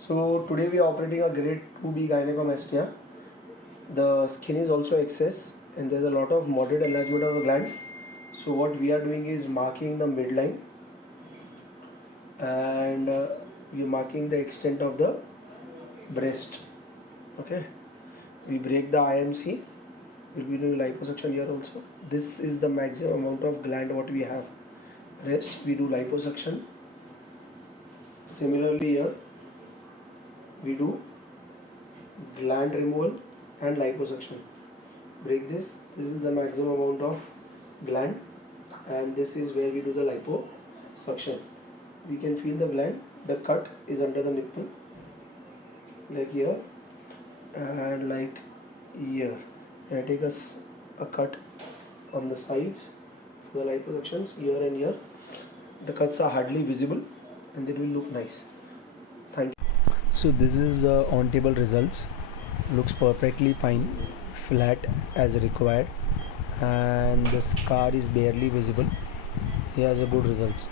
So today we are operating a grade 2B gynecomastia. The skin is also excess and there's a lot of moderate enlargement of the gland. So what we are doing is marking the midline and we are marking the extent of the breast. Okay, we break the IMC. We'll be doing liposuction here also. This is the maximum amount of gland what we have. Rest we do liposuction. Similarly here we do gland removal and liposuction. Break this is the maximum amount of gland and this is where we do the liposuction. We can feel the gland, the cut is under the nipple like here and like here, and I take a cut on the sides for the liposuctions here and here. The cuts are hardly visible and they will look nice. Thank you. So this is on table results. Looks perfectly fine, flat as required, and the scar is barely visible. He has a good results.